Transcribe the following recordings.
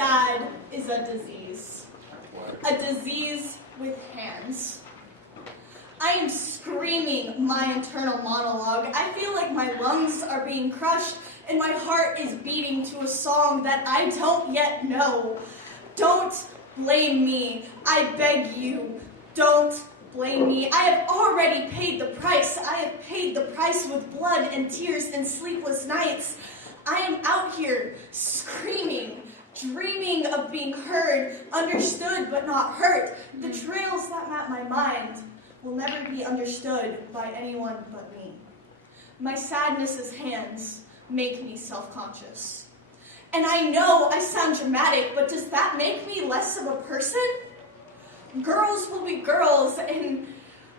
sad is a disease with hands. I am screaming my internal monologue. I feel like my lungs are being crushed and my heart is beating to a song that I don't yet know. Don't blame me. I beg you, don't blame me. I have already paid the price. I have paid the price with blood and tears and sleepless nights. I am out here screaming, dreaming of being heard, understood but not hurt. The trails that map my mind will never be understood by anyone but me. My sadness's hands make me self-conscious. And I know I sound dramatic, but does that make me less of a person? Girls will be girls, and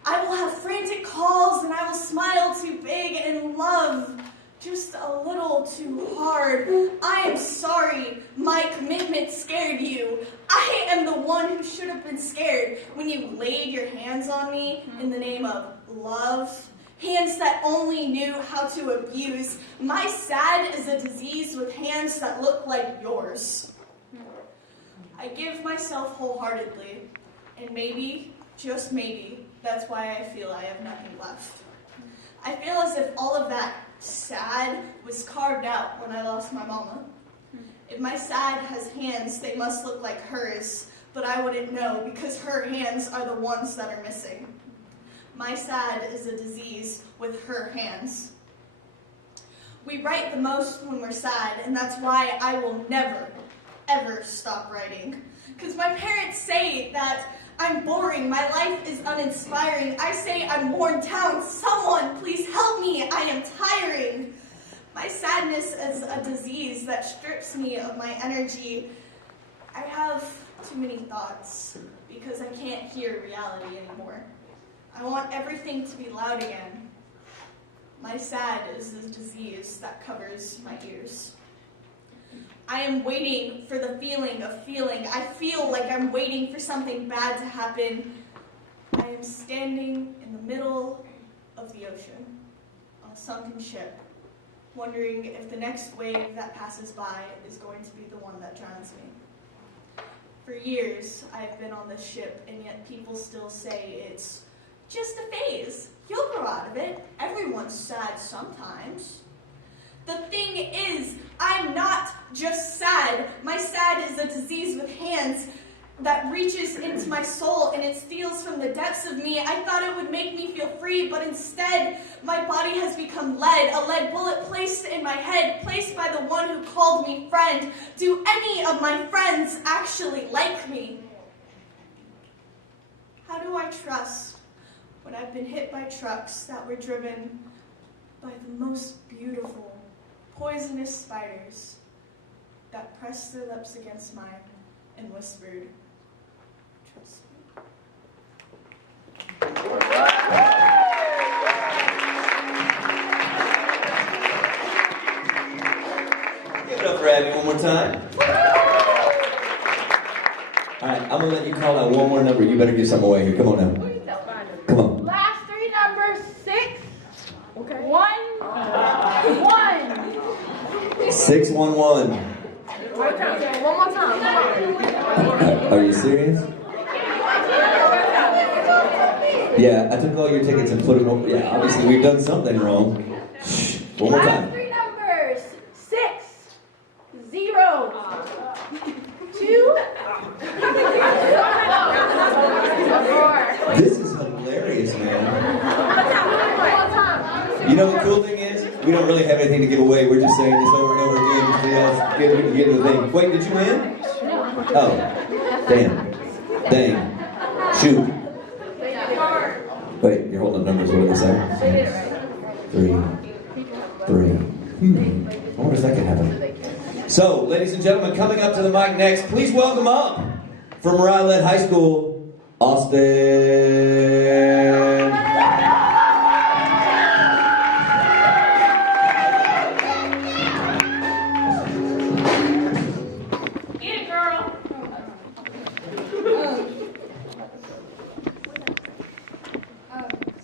I will have frantic calls, and I will smile too big and love just a little too hard. I am sorry my commitment scared you. I am the one who should have been scared when you laid your hands on me in the name of love. Hands that only knew how to abuse. My sad is a disease with hands that look like yours. I give myself wholeheartedly, and maybe, just maybe, that's why I feel I have nothing left. I feel as if all of that sad was carved out when I lost my mama. If my sad has hands, they must look like hers, but I wouldn't know because her hands are the ones that are missing. My sad is a disease with her hands. We write the most when we're sad, and that's why I will never, ever stop writing. Because my parents say that I'm boring, my life is uninspiring. I say I'm worn down. Someone, please help me. I am tiring. My sadness is a disease that strips me of my energy. I have too many thoughts because I can't hear reality anymore. I want everything to be loud again. My sad is a disease that covers my ears. I am waiting for the feeling of feeling. I feel like I'm waiting for something bad to happen. I am standing in the middle of the ocean on a sunken ship, wondering if the next wave that passes by is going to be the one that drowns me. For years, I've been on this ship, and yet people still say it's just a phase. You'll grow out of it. Everyone's sad sometimes. The thing is, I'm not just sad. My sad is a disease with hands that reaches into my soul and it steals from the depths of me. I thought it would make me feel free, but instead, my body has become lead, a lead bullet placed in my head, placed by the one who called me friend. Do any of my friends actually like me? How do I trust when I've been hit by trucks that were driven by the most beautiful, poisonous spiders that pressed their lips against mine and whispered, "Trust me"? Give it up for Abby one more time. All right, I'm going to let you call out one more number. You better give something away here. Come on now. Come on. Last three numbers, 6, 1, 1. 611. One more time. Are you serious? Yeah, I took all your tickets and put them over. Yeah, obviously we've done something wrong. Shh. One more Last time. three numbers, 6, 0, 2. This is hilarious, man. You know the cool thing is, we don't really have anything to give away. We're just saying this over and over again just to get to the thing. Wait, did you win? Oh, damn. Dang. Shoot. Wait, you're holding up numbers. What did they say? 3. I wonder if that can happen. So, ladies and gentlemen, coming up to the mic next, please welcome up from Renowed High School, Austin.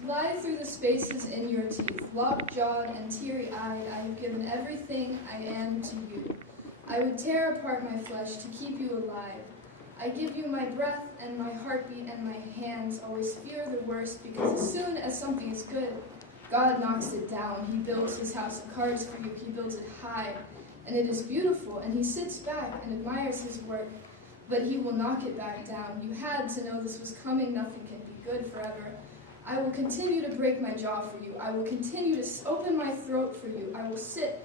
Glide through the spaces in your teeth, locked-jawed and teary-eyed, I have given everything I am to you. I would tear apart my flesh to keep you alive. I give you my breath and my heartbeat and my hands. Always fear the worst, because as soon as something is good, God knocks it down. He builds his house of cards for you. He builds it high, and it is beautiful, and he sits back and admires his work, but he will knock it back down. You had to know this was coming. Nothing can be good forever. I will continue to break my jaw for you. I will continue to open my throat for you. I will sit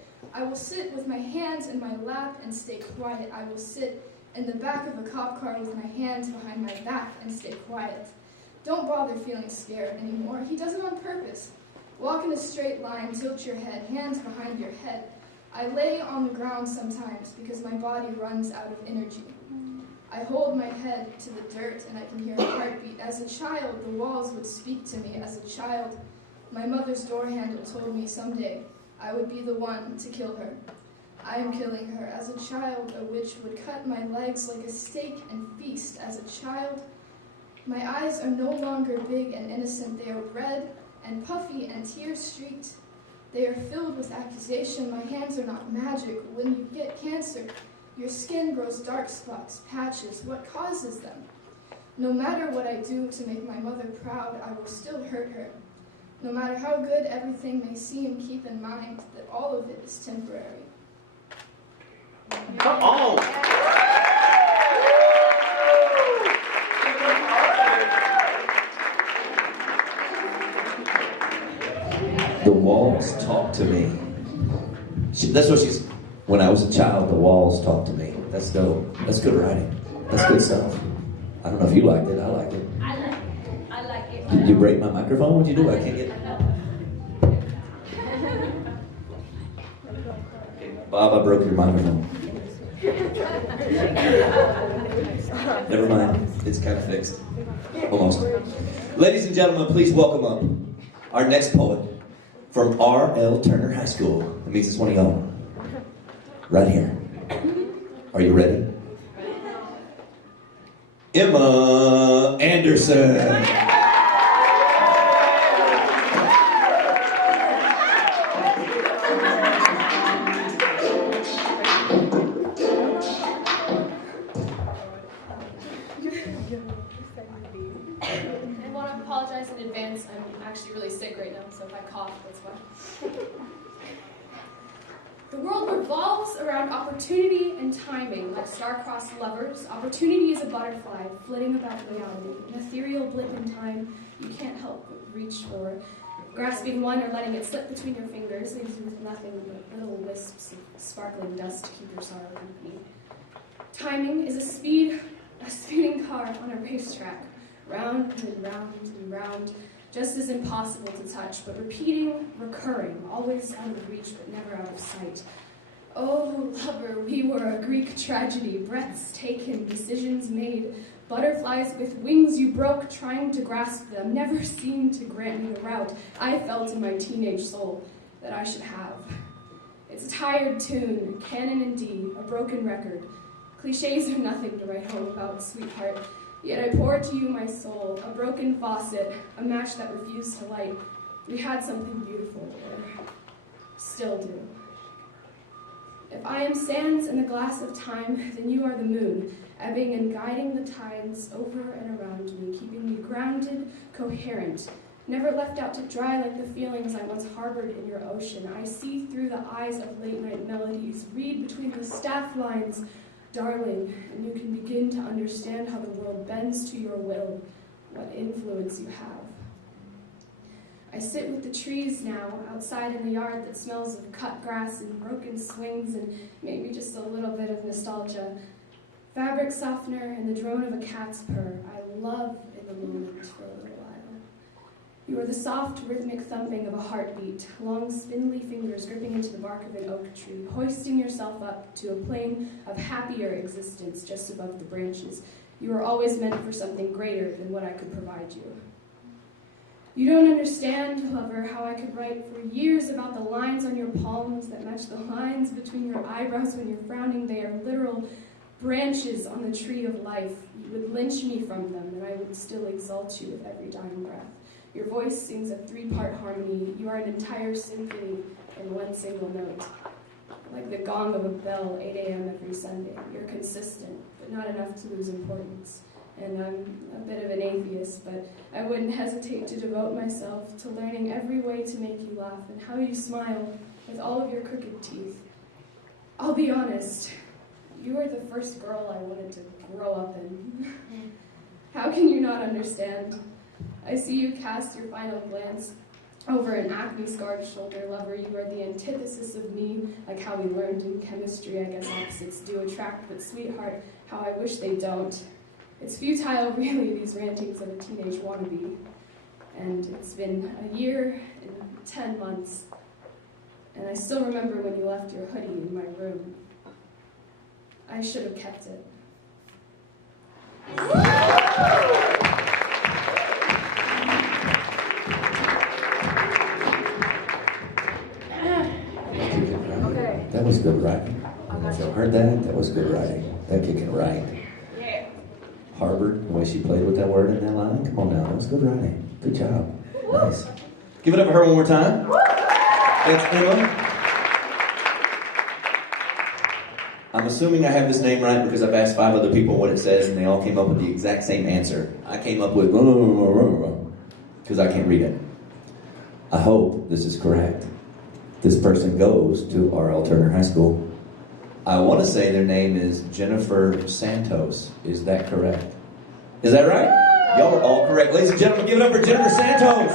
with my hands in my lap and stay quiet. I will sit in the back of a cop car with my hands behind my back and stay quiet. Don't bother feeling scared anymore. He does it on purpose. Walk in a straight line, tilt your head, hands behind your head. I lay on the ground sometimes because my body runs out of energy. I hold my head to the dirt and I can hear a heartbeat. As a child, the walls would speak to me. As a child, my mother's door handle told me someday I would be the one to kill her. I am killing her. As a child, a witch would cut my legs like a steak and feast. As a child, my eyes are no longer big and innocent. They are red and puffy and tear-streaked. They are filled with accusation. My hands are not magic. When you get cancer, your skin grows dark spots, patches. What causes them? No matter what I do to make my mother proud, I will still hurt her. No matter how good everything may seem, keep in mind that all of it is temporary. Come on! The walls talk to me. That's what she's. When I was a child, the walls talked to me. That's dope. That's good writing. That's good stuff. I don't know if you liked it. I liked it. I like it. Did you break my microphone? What'd you do? I can't get. Bob, I broke your microphone. Never mind. It's kind of fixed. Almost. Ladies and gentlemen, please welcome up our next poet from R.L. Turner High School. That means it's one of y'all. Right here. Are you ready? Emma Anderson. I want to apologize in advance. I'm actually really sick right now, so if I cough, that's why. The world revolves around opportunity and timing. Like star-crossed lovers, opportunity is a butterfly flitting about reality, an ethereal blip in time you can't help but reach for. Grasping one or letting it slip between your fingers leaves you with nothing but little wisps of sparkling dust to keep your sorrow company. Timing is a speeding car on a racetrack, round and round and round, just as impossible to touch, but repeating, recurring, always out of reach but never out of sight. Oh, lover, we were a Greek tragedy, breaths taken, decisions made, butterflies with wings you broke, trying to grasp them, never seemed to grant me the route I felt in my teenage soul that I should have. It's a tired tune, a canon in D, a broken record. Cliches are nothing to write home about, sweetheart. Yet I pour to you my soul, a broken faucet, a match that refused to light. We had something beautiful, or still do. If I am sands in the glass of time, then you are the moon, ebbing and guiding the tides over and around me, keeping me grounded, coherent, never left out to dry like the feelings I once harbored in your ocean. I see through the eyes of late-night melodies, read between the staff lines, darling, and you can begin to understand how the world bends to your will, what influence you have. I sit with the trees now, outside in the yard that smells of cut grass and broken swings and maybe just a little bit of nostalgia. Fabric softener and the drone of a cat's purr. I love in the moment for a little while. You are the soft, rhythmic thumping of a heartbeat, long, spindly fingers gripping into the bark of an oak tree, hoisting yourself up to a plane of happier existence just above the branches. You were always meant for something greater than what I could provide you. You don't understand, lover, how I could write for years about the lines on your palms that match the lines between your eyebrows when you're frowning. They are literal branches on the tree of life. You would lynch me from them, and I would still exalt you with every dying breath. Your voice sings a 3-part harmony. You are an entire symphony in one single note. like the gong of a bell, 8 a.m. every Sunday. You're consistent, but not enough to lose importance. And I'm a bit of an atheist, but I wouldn't hesitate to devote myself to learning every way to make you laugh and how you smile with all of your crooked teeth. I'll be honest, you are the first girl I wanted to grow up in. How can you not understand? I see you cast your final glance over an acne-scarred shoulder lover. You are the antithesis of me, like how we learned in chemistry. I guess opposites do attract, but sweetheart, how I wish they don't. It's futile, really, these rantings of a teenage wannabe. And it's been a year and 10 months, and I still remember when you left your hoodie in my room. I should have kept it. Okay. That was good writing. If you heard that, that was good writing. That kid can write. Yeah. Harvard, the way she played with that word in that line. Come on now, that was good writing. Good job. Nice. Give it up for her one more time. That's Emma. I'm assuming I have this name right because I've asked 5 other people what it says and they all came up with the exact same answer. I came up with because I can't read it. I hope this is correct. This person goes to R.L. Turner High School. I want to say their name is Jennifer Santos. Is that correct? Is that right? Y'all are all correct. Ladies and gentlemen, give it up for Jennifer Santos.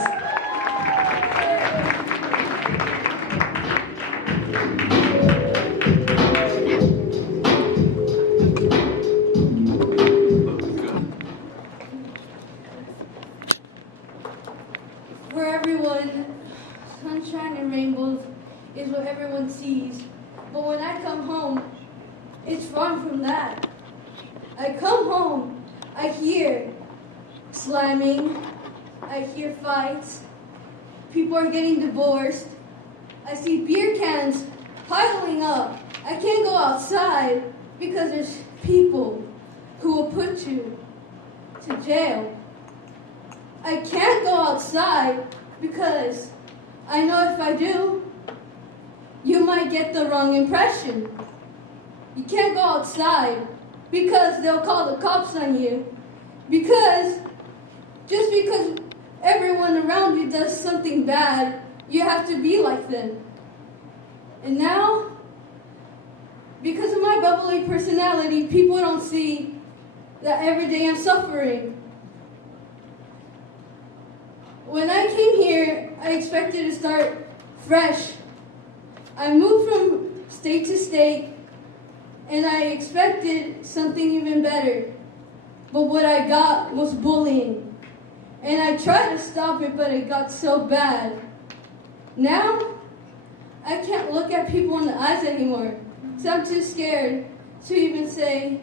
For everyone, sunshine and rainbows is what everyone sees. But when I come home, it's far from that. I come home, I hear slamming, I hear fights, people are getting divorced, I see beer cans piling up. I can't go outside because there's people who will put you to jail. I can't go outside because I know if I do, you might get the wrong impression. You can't go outside because they'll call the cops on you. Just because everyone around you does something bad, you have to be like them. And now, because of my bubbly personality, people don't see that every day I'm suffering. When I came here, I expected to start fresh. I moved from state to state, and I expected something even better. But what I got was bullying. And I tried to stop it, but it got so bad. Now, I can't look at people in the eyes anymore, so I'm too scared to even say,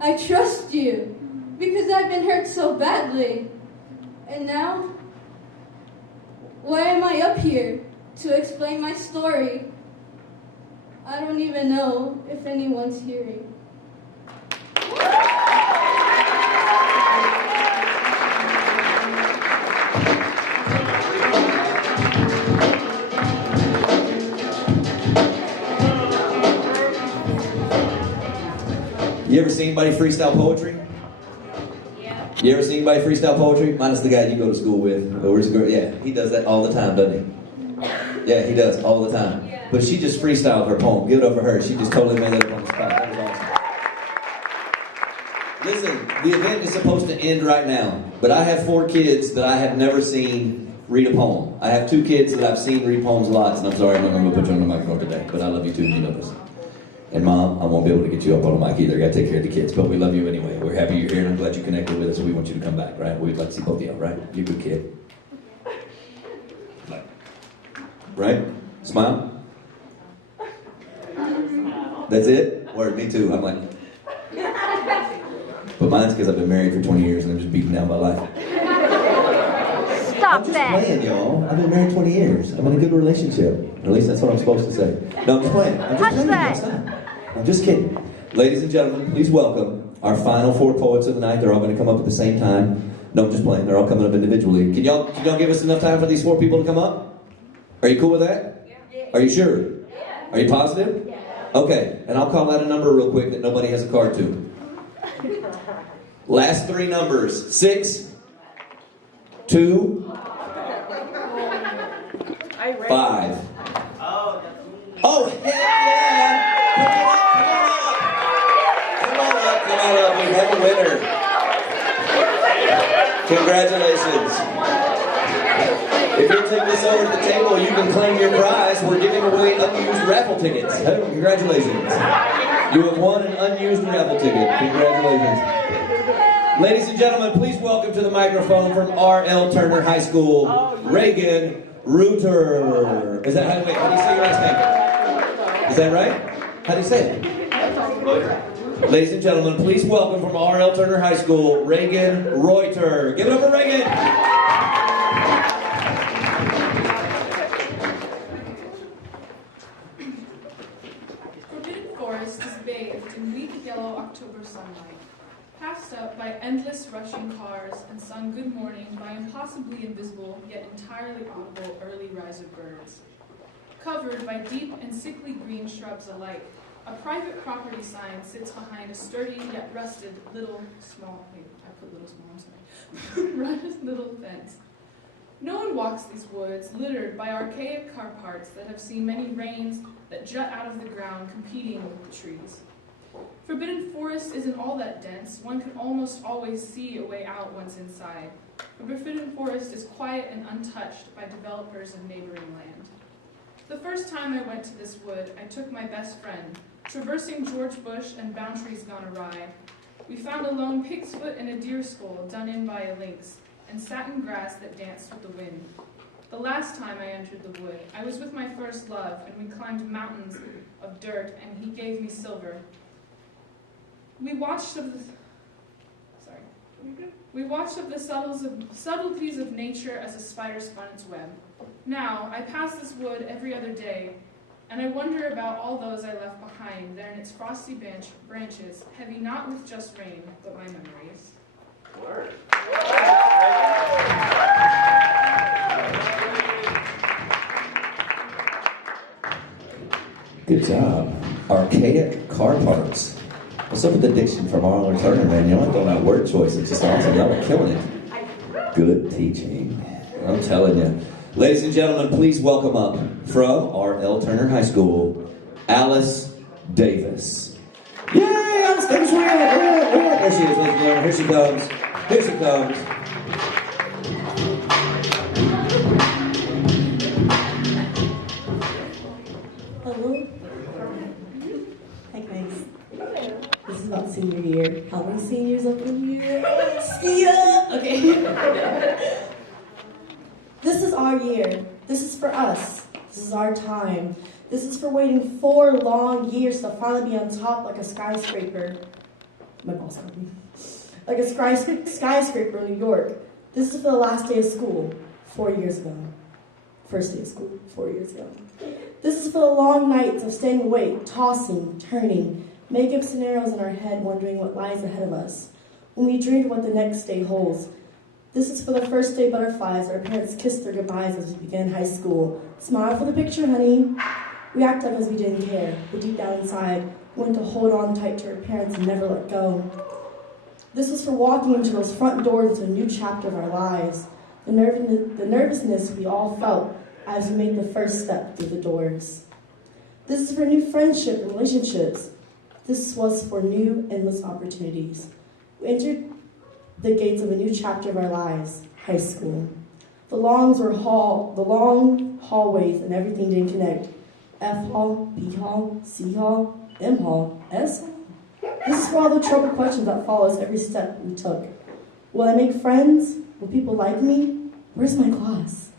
I trust you, because I've been hurt so badly. And now, why am I up here? To explain my story. I don't even know if anyone's hearing. You ever seen anybody freestyle poetry? Yeah. You ever seen anybody freestyle poetry? Minus the guy you go to school with. Oh, where's the girl? Yeah, he does that all the time, doesn't he? Yeah, he does all the time. But she just freestyled her poem. Give it up for her. She just totally made that up on the spot. That was awesome. Listen, the event is supposed to end right now, but I have 4 kids that I have never seen read a poem. I have 2 kids that I've seen read poems lots, and I'm sorry I'm not going to put you on the microphone today, but I love you too, and you know this. And Mom, I won't be able to get you up on the mic either. I got to take care of the kids, but we love you anyway. We're happy you're here, and I'm glad you connected with us, and we want you to come back, right? We'd like to see both of y'all, right? You're a good kid. Right? Smile? That's it? Word, me too. I'm like... But mine's because I've been married for 20 years and I'm just beating down my life. Stop I'm just that. playing, y'all. I've been married 20 years. I'm in a good relationship. Or at least that's what I'm supposed to say. No, I'm just playing. I'm just Touch playing. that. Stop. I'm just kidding. Ladies and gentlemen, please welcome our final 4 poets of the night. They're all going to come up at the same time. No, I'm just playing. They're all coming up individually. Can y'all give us enough time for these 4 people to come up? Are you cool with that? Yeah. Are you sure? Yeah. Are you positive? Yeah. Okay, and I'll call out a number real quick that nobody has a card to. Last three numbers. 6, 2, 5. Oh, heck yeah! Come on up. We have a winner. Congratulations. If you'll take this over to the table, you can claim your prize. We're giving away unused raffle tickets. Hey, congratulations. You have won an unused raffle ticket. Congratulations. Ladies and gentlemen, please welcome to the microphone from R.L. Turner High School, Reagan Reuter. Is that how do you say your last name? Is that right? How do you say it? Ladies and gentlemen, please welcome from R.L. Turner High School, Reagan Reuter. Give it up for Reagan. Forbidden Forest is bathed in weak yellow October sunlight, passed up by endless rushing cars and sung good morning by impossibly invisible yet entirely audible early rise of birds. Covered by deep and sickly green shrubs alike, a private property sign sits behind a sturdy yet rusted little fence. No one walks these woods, littered by archaic car parts that have seen many rains that jut out of the ground competing with the trees. Forbidden Forest isn't all that dense. One can almost always see a way out once inside. But Forbidden Forest is quiet and untouched by developers of neighboring land. The first time I went to this wood, I took my best friend, traversing George Bush and boundaries gone awry. We found a lone pig's foot and a deer skull done in by a lynx, and satin grass that danced with the wind. The last time I entered the wood, I was with my first love, and we climbed mountains of dirt, and he gave me silver. We watched of the subtleties of nature as a spider spun its web. Now, I pass this wood every other day, and I wonder about all those I left behind there in its frosty branches, heavy not with just rain, but my memories. Word. Good job. Archaic car parts. What's up with the diction from R.L. Turner, man? Y'all ain't throwing out word choice. It's just awesome. Y'all are killing it. Good teaching. I'm telling you. Ladies and gentlemen, please welcome up from R.L. Turner High School, Alice Davis. Yay! Alice Davis, where are there she is, ladies and gentlemen. Here she comes. Here she comes. Hello. Hi guys. This is about senior year. How many seniors up in here? Skia! Okay. This is our year. This is for us. This is our time. This is for waiting 4 long years to finally be on top like a skyscraper. My boss called me. Like a skyscraper in New York. This is for the last day of school, 4 years ago. First day of school, 4 years ago. This is for the long nights of staying awake, tossing, turning, making up scenarios in our head, wondering what lies ahead of us. When we dreamed what the next day holds. This is for the first day butterflies. Our parents kissed their goodbyes as we began high school. Smile for the picture, honey. We act like as we didn't care, but deep down inside, we wanted to hold on tight to our parents and never let go. This was for walking into those front doors to a new chapter of our lives. The nervousness we all felt as we made the first step through the doors. This is for new friendship and relationships. This was for new, endless opportunities. We entered the gates of a new chapter of our lives, high school. The long hallways and everything didn't connect. F hall, B hall, C hall, M hall, S hall. This is for all the troubled questions that follow us every step we took. Will I make friends? Will people like me? Where's my class?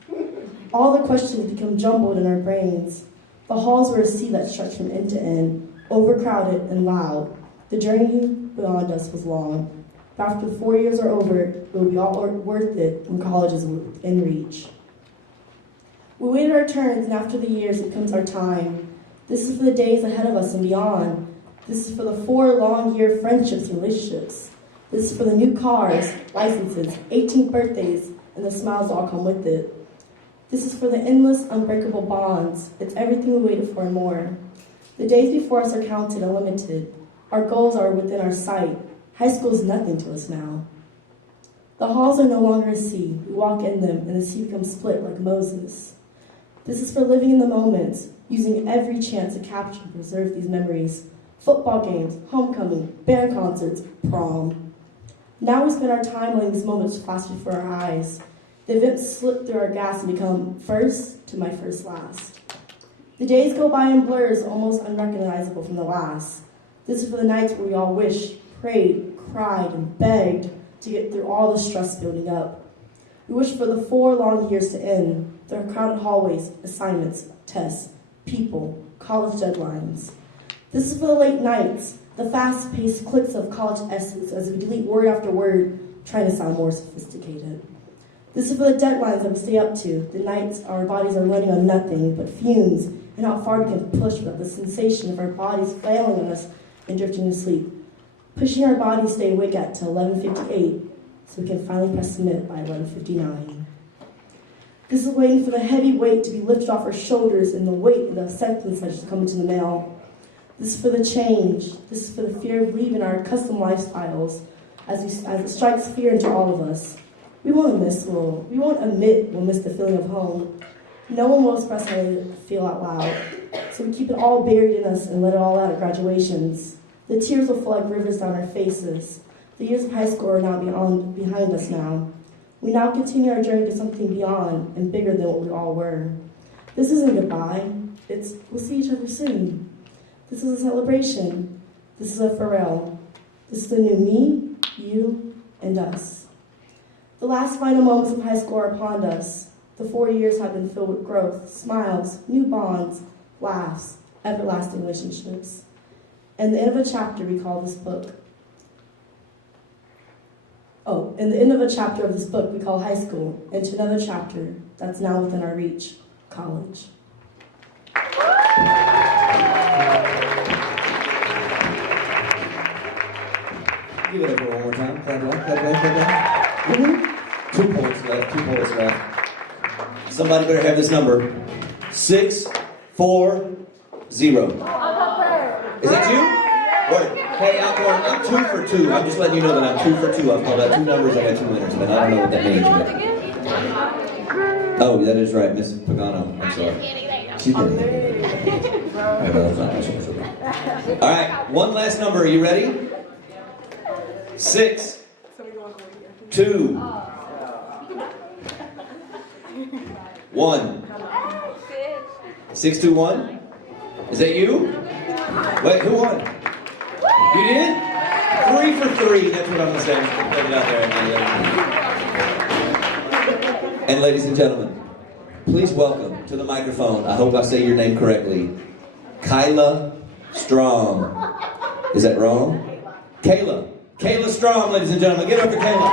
All the questions become jumbled in our brains. The halls were a sea that stretched from end to end, overcrowded and loud. The journey beyond us was long. But after the 4 years are over, it will be all worth it when college is in reach. We waited our turns, and after the years, it comes our time. This is for the days ahead of us and beyond. This is for the 4 long-year friendships and relationships. This is for the new cars, licenses, 18th birthdays, and the smiles that all come with it. This is for the endless, unbreakable bonds. It's everything we waited for and more. The days before us are counted and limited. Our goals are within our sight. High school is nothing to us now. The halls are no longer a sea. We walk in them, and the sea becomes split like Moses. This is for living in the moment, using every chance to capture and preserve these memories. Football games, homecoming, band concerts, prom. Now we spend our time letting these moments flash before our eyes. The events slip through our gas and become first to my first last. The days go by in blurs, almost unrecognizable from the last. This is for the nights where we all wished, prayed, cried, and begged to get through all the stress building up. We wish for the 4 long years to end. There are crowded hallways, assignments, tests, people, college deadlines. This is for the late nights, the fast-paced clicks of college essays as we delete word after word, trying to sound more sophisticated. This is for the deadlines that we stay up to, the nights our bodies are running on nothing but fumes, and how far we can push without the sensation of our bodies failing on us and drifting to sleep. Pushing our bodies stay awake at till 11:58, so we can finally press submit by 11:59. This is waiting for the heavy weight to be lifted off our shoulders and the weight of the acceptance letters to come into the mail. This is for the change. This is for the fear of leaving our accustomed lifestyles as it strikes fear into all of us. We won't admit we'll miss the feeling of home. No one will express how they feel out loud. So we keep it all buried in us and let it all out at graduations. The tears will flow like rivers down our faces. The years of high school are now behind us now. We now continue our journey to something beyond and bigger than what we all were. This isn't goodbye. It's we'll see each other soon. This is a celebration. This is a farewell. This is the new me, you, and us. The last final moments of high school are upon us. The 4 years have been filled with growth, smiles, new bonds, laughs, everlasting relationships. And the end of a chapter we call this book. In the end of a chapter of this book we call high school, and to another chapter that's now within our reach, college. Give it up for one more time. Clap, clap, clap, clap, clap. Mm-hmm. 2 points left. 2 points left. Somebody better have this number. 640. Is that you? Word. Hey, I'm 2 for 2. I'm just letting you know that I'm 2 for 2. I've called out 2 numbers. I got 2 winners, but I don't know what that means. But... Oh, that is right, Miss Pagano. I'm sorry. She did it. All right, one last number. Are you ready? 6, 2, 1. 621. Is that you? Wait, who won? You did? 3 for 3. That's what I'm gonna say. Put it out there. And ladies and gentlemen, please welcome to the microphone. I hope I say your name correctly. Kyla Strong. Is that wrong? Kayla Strong, ladies and gentlemen. Give it up for Kayla.